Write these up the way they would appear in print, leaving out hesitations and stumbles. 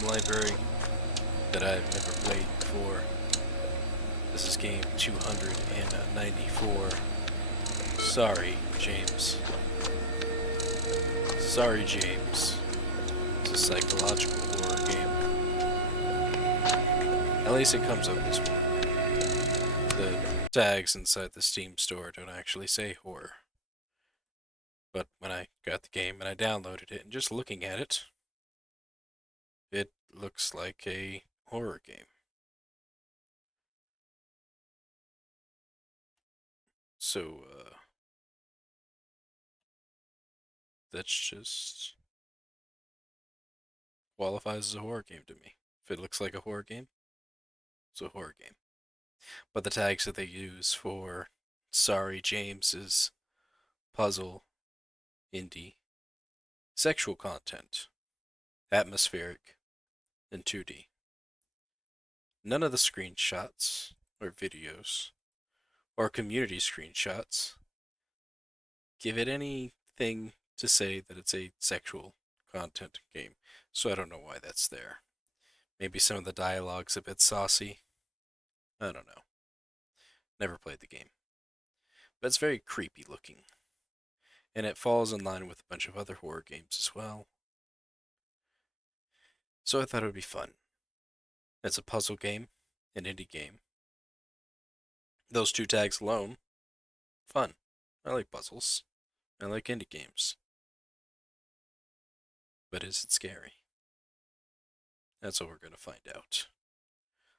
game library that I've never played before. This is game 294. Sorry, James. Sorry, James. It's a psychological horror game. At least it comes up this way. The tags inside the Steam store don't actually say horror. But when I got the game and I downloaded it, and just looking at it, it looks like a horror game. So, that's just qualifies as a horror game to me. If it looks like a horror game, it's a horror game. But the tags that they use for Sorry James is puzzle, indie, sexual content, atmospheric, and 2D. None of the screenshots or videos or community screenshots give it anything to say that it's a sexual content game. So I don't know why that's there. Maybe some of the dialogue's a bit saucy. I don't know. Never played the game. But it's very creepy looking. And it falls in line with a bunch of other horror games as well. So I thought it would be fun. It's a puzzle game, an indie game. Those two tags alone, fun. I like puzzles. I like indie games. But is it scary? That's what we're going to find out.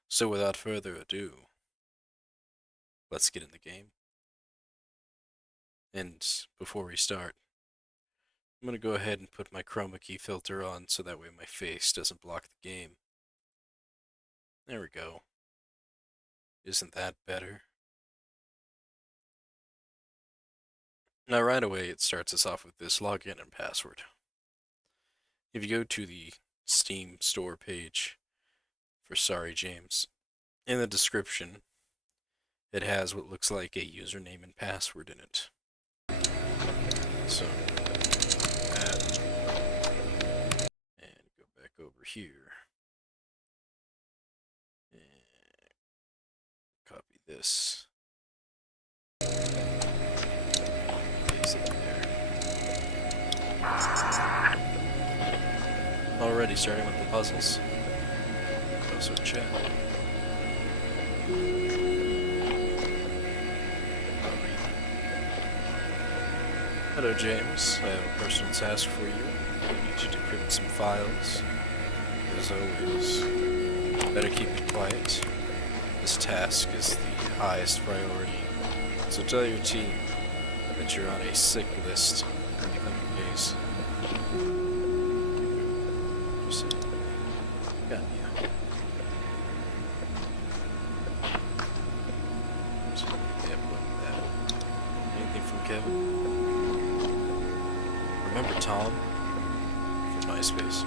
So without further ado, let's get in the game. And before we start, I'm going to go ahead and put my chroma key filter on so that way my face doesn't block the game. There we go. Isn't that better? Now right away it starts us off with this login and password. If you go to the Steam store page for Sorry James, in the description it has what looks like a username and password in it. So, add, and go back over here, and copy this, paste it there. Already starting with the puzzles. Also chat. Hello James, I have a personal task for you. I need you to decrypt some files. As always, better keep it quiet. This task is the highest priority. So tell your team that you're on a sick list in the coming days. Got you. Anything from Kevin? Remember Tom from MySpace?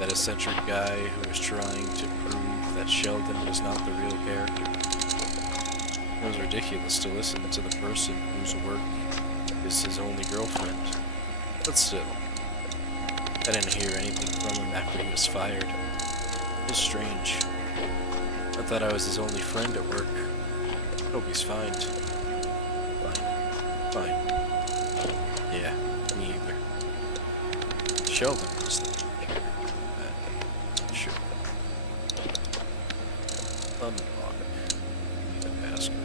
That eccentric guy who was trying to prove that Sheldon was not the real character? It was ridiculous to listen to the person whose work is his only girlfriend. But still, I didn't hear anything from him after he was fired. It's strange. I thought I was his only friend at work. Hope he's fine. Fine. Yeah, me either. Sheldon was the character. Sure. Unlock. Need a password.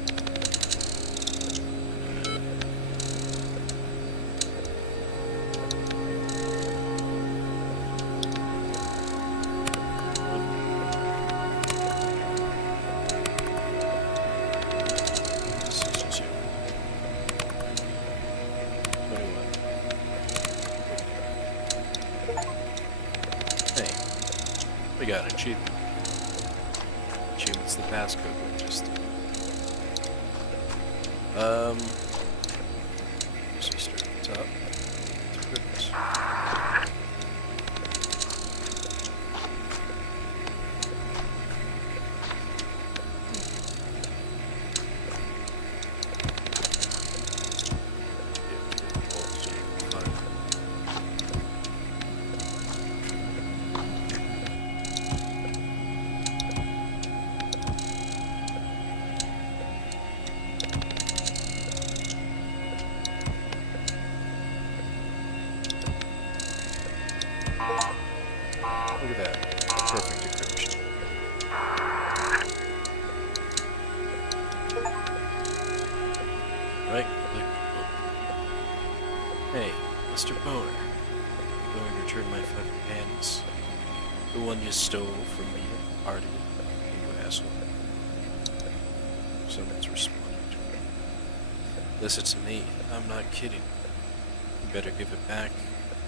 We got an achievement. Achievement's the passcode, but just just we start at the top. Goodness. Look at that. Perfect encryption. Right click. Oh. Hey, Mr. Boner. I'm going to return my fucking panties. The one you stole from me at the party, you asshole. Someone's responding to me. Listen to me, I'm not kidding. You better give it back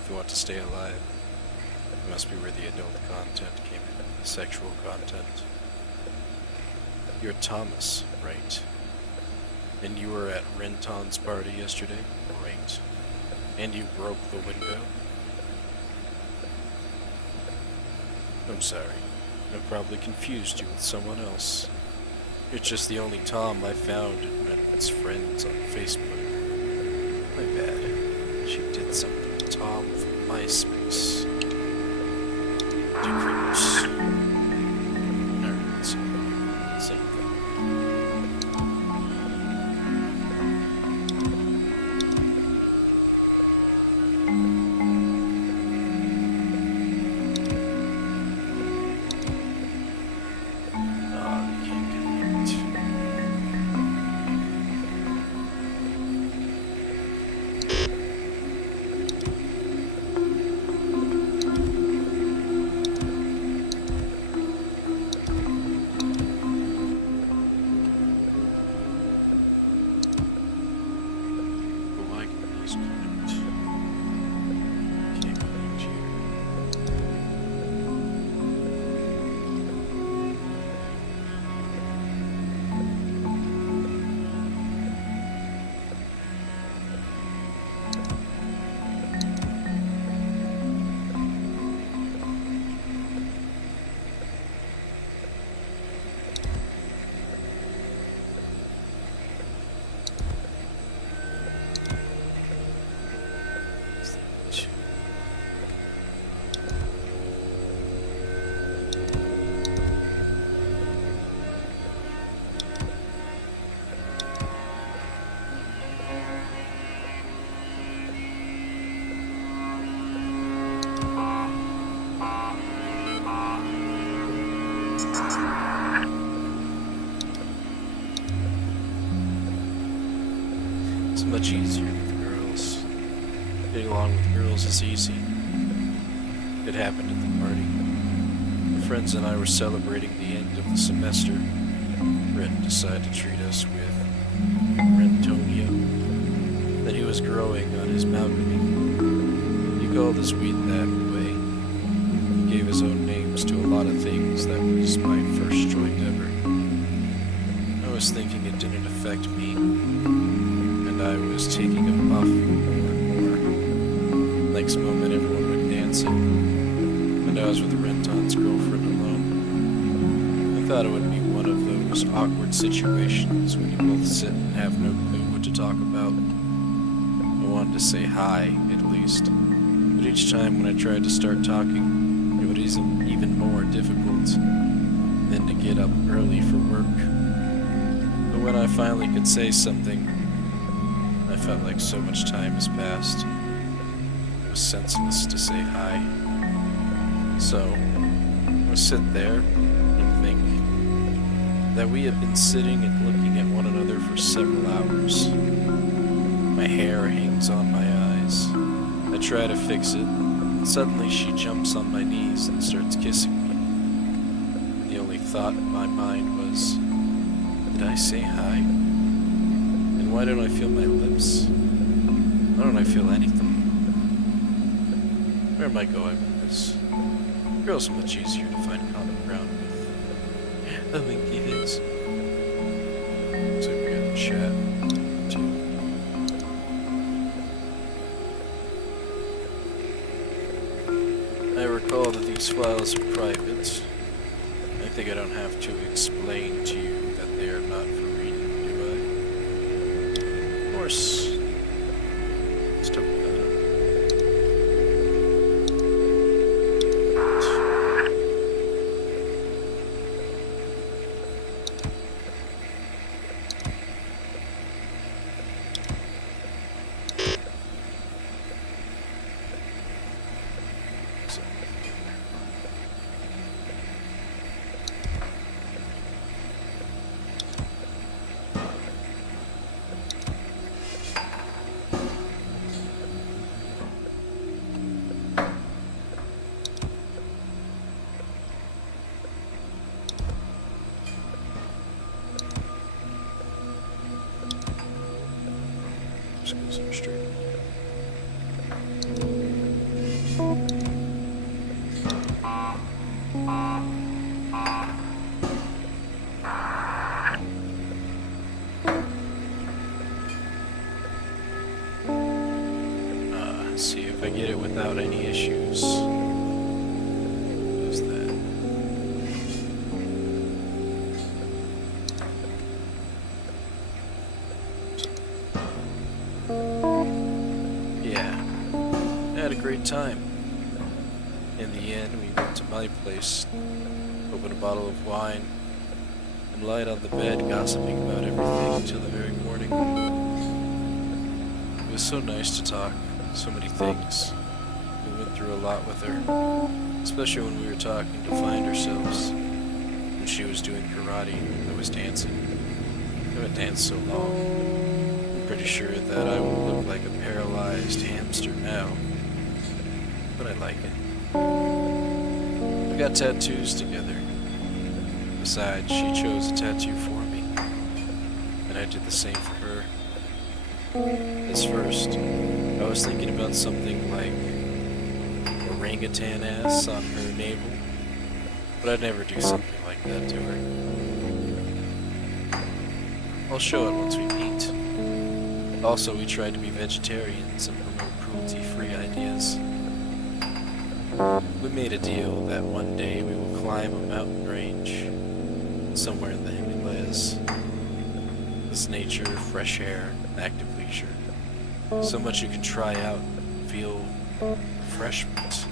if you want to stay alive. It must be where the adult content came in, the sexual content. You're Thomas, right? And you were at Renton's party yesterday, right? And you broke the window? I'm sorry. I probably confused you with someone else. You're just the only Tom I found in Renton's friends on Facebook. My bad. She did something to Tom from MySpace. Decrease. Alright, so same thing. It's much easier with girls. Getting along with girls is easy. It happened at the party. My friends and I were celebrating the end of the semester. Brent decided to treat us with Rentonio. Then he was growing on his balcony. He called his weed that way. He gave his own names to a lot of things. That was my first joint ever. I was thinking it didn't affect me. I was taking a puff more and more. Next moment, everyone went dancing, and I was with Renton's girlfriend alone. I thought it would be one of those awkward situations when you both sit and have no clue what to talk about. I wanted to say hi, at least, but each time when I tried to start talking, it was even more difficult than to get up early for work. But when I finally could say something, I felt like so much time has passed. It was senseless to say hi. So, I would sit there and think that we had been sitting and looking at one another for several hours. My hair hangs on my eyes. I try to fix it, and suddenly she jumps on my knees and starts kissing me. The only thought in my mind was, did I say hi? Why don't I feel my lips? Why don't I feel anything? Where am I going with this? Girls are much easier to find common ground with. I think it is. Looks like we got the chat, too. I recall that these files are private. I think I don't have to explain to you that they are not for reading, do I? Of course. Let's talk about it. Street. See if I get it without any issues. Who's that? Yeah, I had a great time. In the end, we went to my place, opened a bottle of wine, and lied on the bed gossiping about everything until the very morning. It was so nice to talk, so many things. We went through a lot with her, especially when we were talking to find ourselves. When she was doing karate, I was dancing. I haven't danced so long. I'm pretty sure that I would look like a paralyzed hamster now, but I like it. We got tattoos together. Besides, she chose a tattoo for me, and I did the same for her. At first, I was thinking about something like orangutan ass on her navel, but I'd never do something like that to her. I'll show it once we meet. Also, we tried to be vegetarians and promote cruelty-free ideas. We made a deal that one day we will climb a mountain range somewhere in the Himalayas. It's nature, fresh air, active leisure. So much you can try out, feel refreshment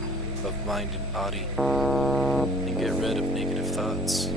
of mind and body, and get rid of negative thoughts.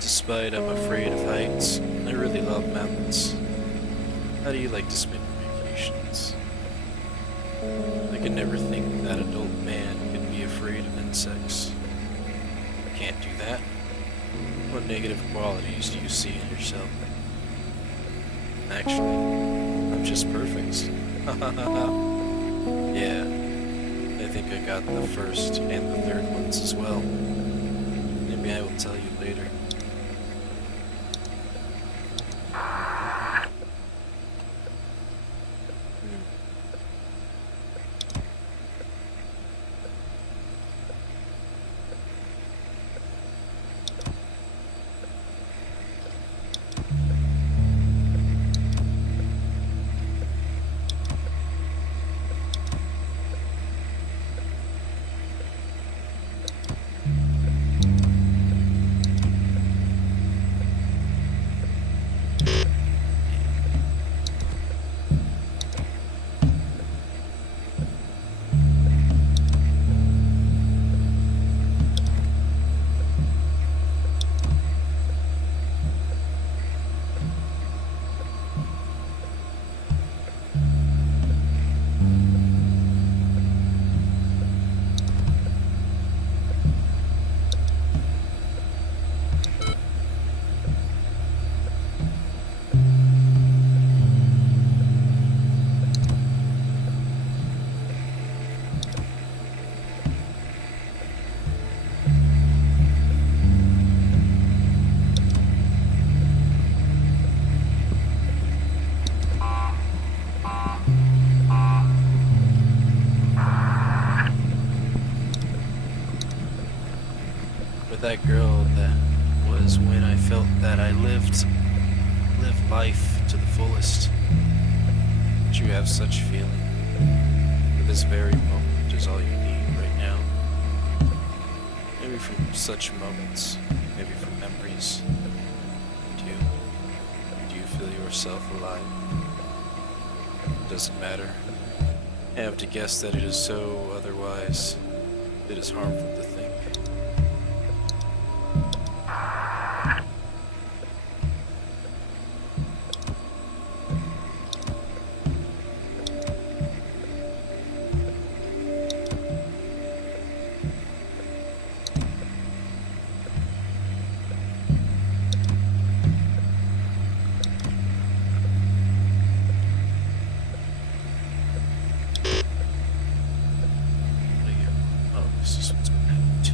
Despite I'm afraid of heights, I really love mountains. How do you like to spend your vacations? I could never think that adult man could be afraid of insects. Can't do that. What negative qualities do you see in yourself? Actually, I'm just perfect. Yeah, I think I got the first and the third ones as well. Maybe I will tell you later. That girl, that was when I felt that I lived life to the fullest. But you have such feeling that this very moment is all you need. from such moments, maybe from memories? Do you feel yourself alive? Doesn't matter. I have to guess that it is so, otherwise it is harmful to think. Oh, this is what's been happening to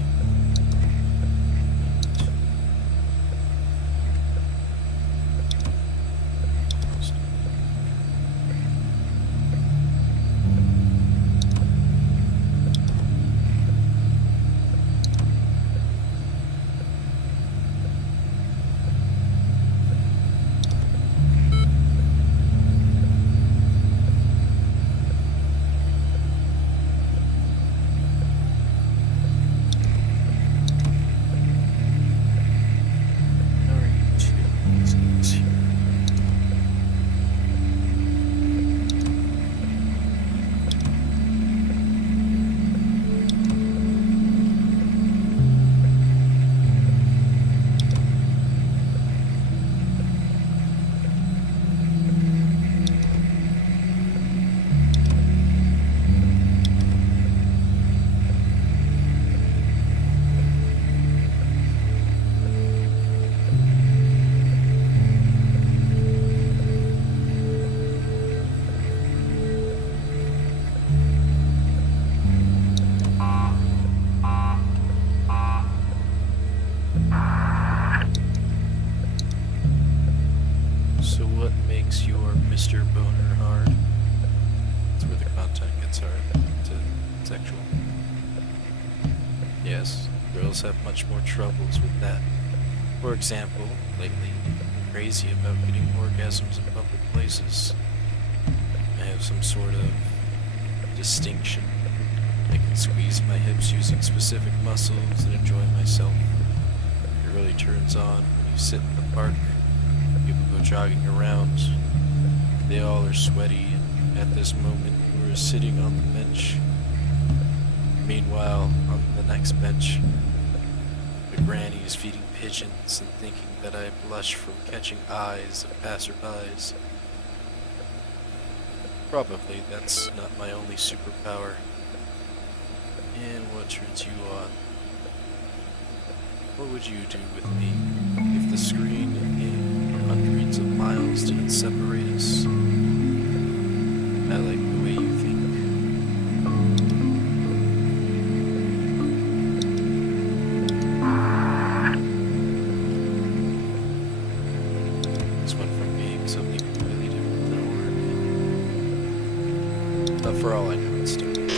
So what makes your Mr. Boner hard? That's where the content gets hard to sexual. Yes, girls have much more troubles with that. For example, lately, I'm crazy about getting orgasms in public places. I have some sort of distinction. I can squeeze my hips using specific muscles and enjoy myself. It really turns on when you sit in the park. People go jogging around. They all are sweaty, and at this moment you are sitting on the bench. Meanwhile, on the next bench, the granny is feeding pigeons and thinking that I blush from catching eyes of passerbys. Probably that's not my only superpower. And what turns you on? What would you do with me if the screen in hundreds of miles didn't separate us? I like the way you think. This went from being something completely different than a word. But for all I know, it's still that.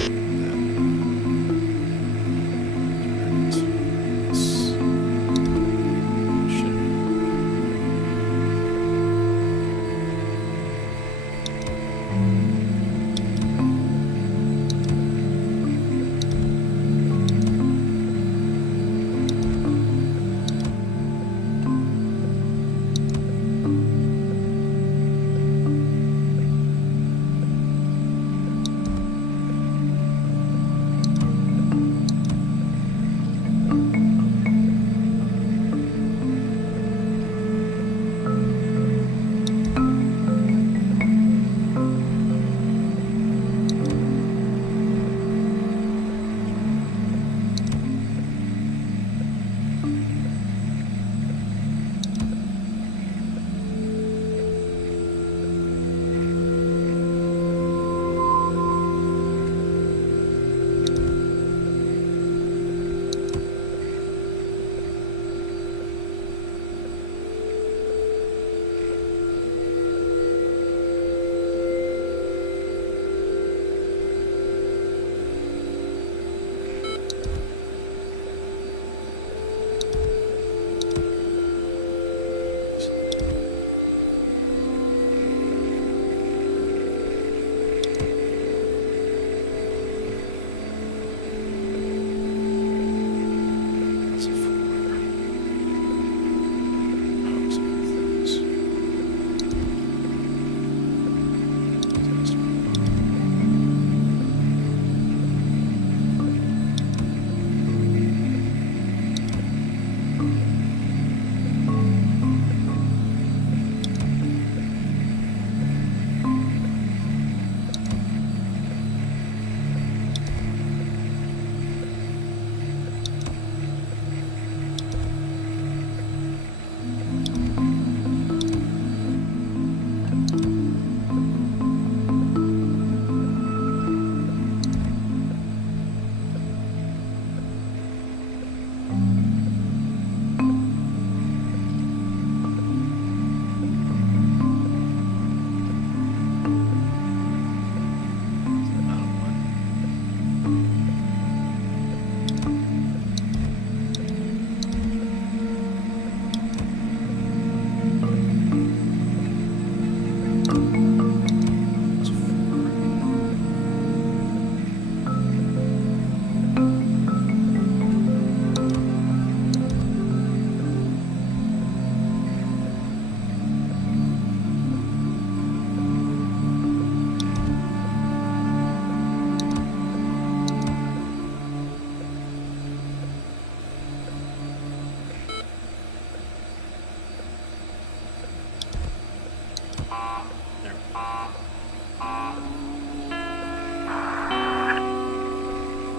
There.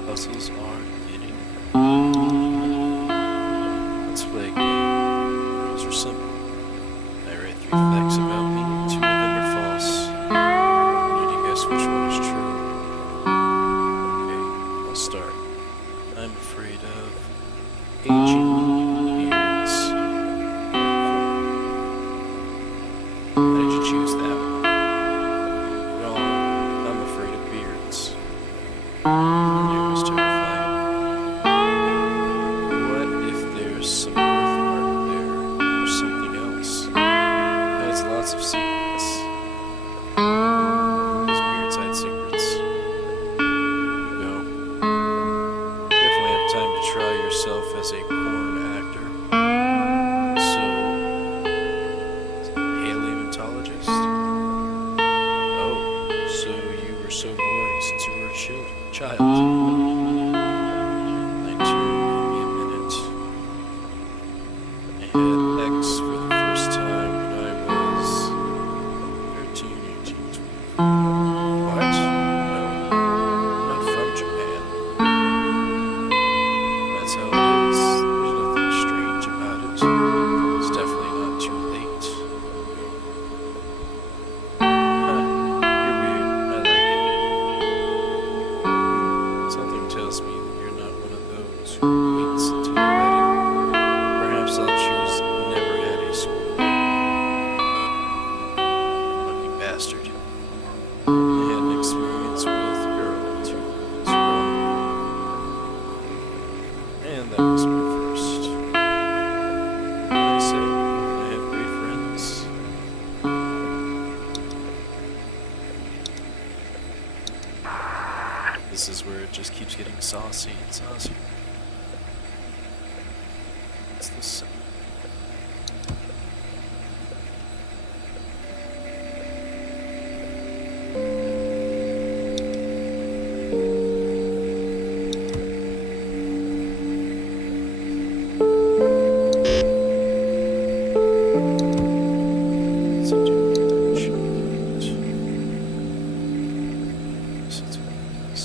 Puzzles are getting. Let's play a game. Rules are simple. I write 3 facts about me, 2 of them are false. You need to guess which one is true. Okay, I'll start. I'm afraid of aging beards. How did you choose that one? Wrong. I'm afraid of beards. It was terrifying. What if there's some birthmark there or something else? It has lots of secrets. Those beards hide secrets. Go. Definitely have time to try yourself as a porn actor. So, paleontologist? Oh, so you were so boring since you were a child. My turn, give me a minute. I had X for the first time when I was 13, 18, 24. What? No, not from Japan. That's how it is. There's nothing strange about it. It's definitely not too late. Huh, you're weird. I like it. Something tells me that you're not one of those who waits until the wedding. Perhaps I'll choose never at a school. Lucky bastard. I had an experience with girl 2 as well. And that was my first. What I say, I have great friends. This is where it just keeps getting saucy and saucy. What's this? It's a different shot. Yes, it's what it is.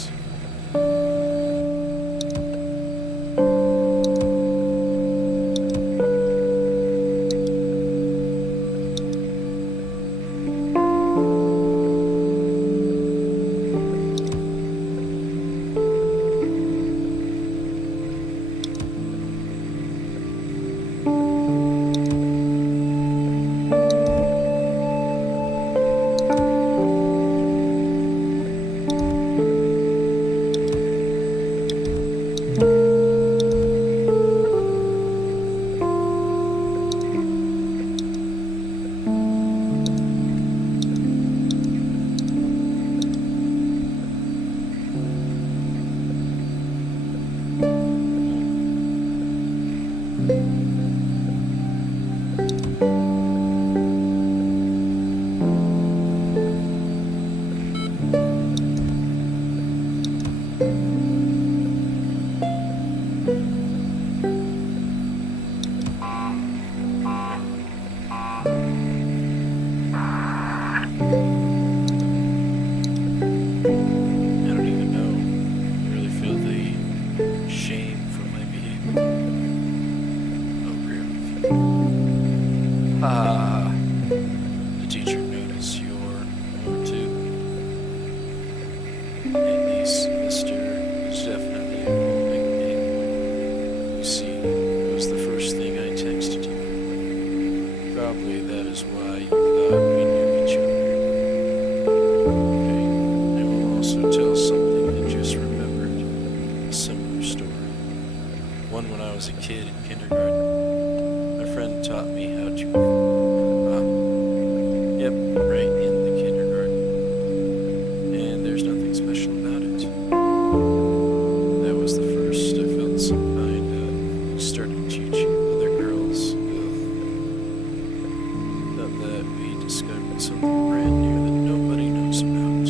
The teacher noticed your number 2. At least Mr. is definitely a cool nickname. You see, it was the first thing I texted you. Probably that is why you thought we knew each other. Okay, I will also tell something I just remembered. A similar story. One when I was a kid in kindergarten. My friend taught me how to. Yep, right in the kindergarten. And there's nothing special about it. That was the first I felt some kind of. Started teaching other girls. Thought that we discovered something brand new that nobody knows about.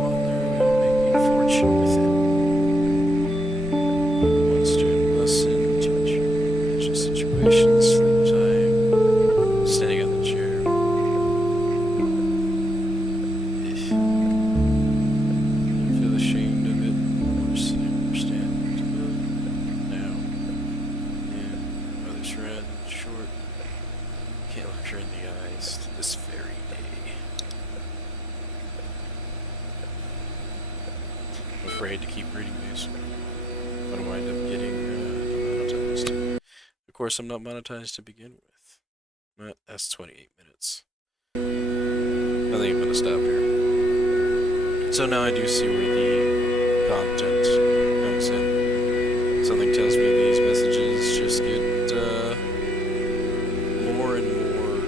While they're making a fortune with it. One student lesson, teacher, situation, sleep time, standing on the chair. Can't look her in the eyes this very day. I'm afraid to keep reading these. I'm gonna wind up getting demonetized. Of course, I'm not monetized to begin with. But that's 28 minutes. I think I'm gonna stop here. So now I do see where the content comes in. Something tells me these messages just get more and more.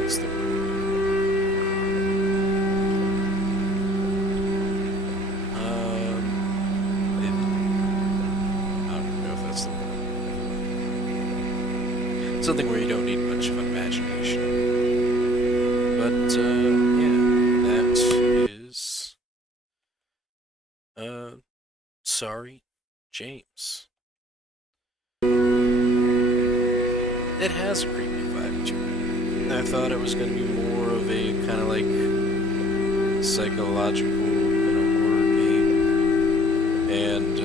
What's the word? I don't even know if that's the word. Something where you don't need much of an imagination. But yeah, that is Sorry, James. It has a creepy vibe to it. I thought it was going to be more of a kind of like psychological horror game, and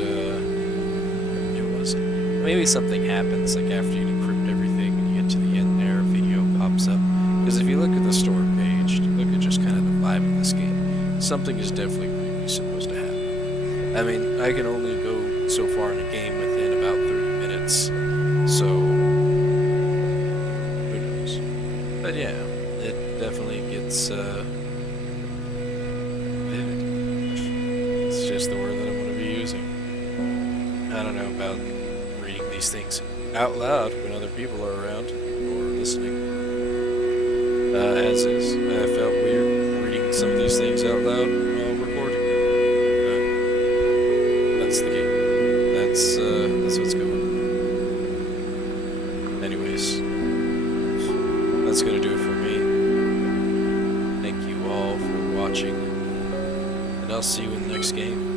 it wasn't. Maybe something happens like after you decrypt everything and you get to the end there, a video pops up. Because if you look at the store page, look at just kind of the vibe of this game, something is definitely creepy supposed to happen. I mean, I can only go so far in a game within about 30 minutes, so who knows? But yeah, it definitely gets vivid. It's just the word that I'm going to be using. I don't know about reading these things out loud when other people are around or listening. As is, I felt weird reading some of these things out loud while recording them. That's the game. That's what's going. Anyways, that's gonna do it for me. Thank you all for watching, and I'll see you in the next game.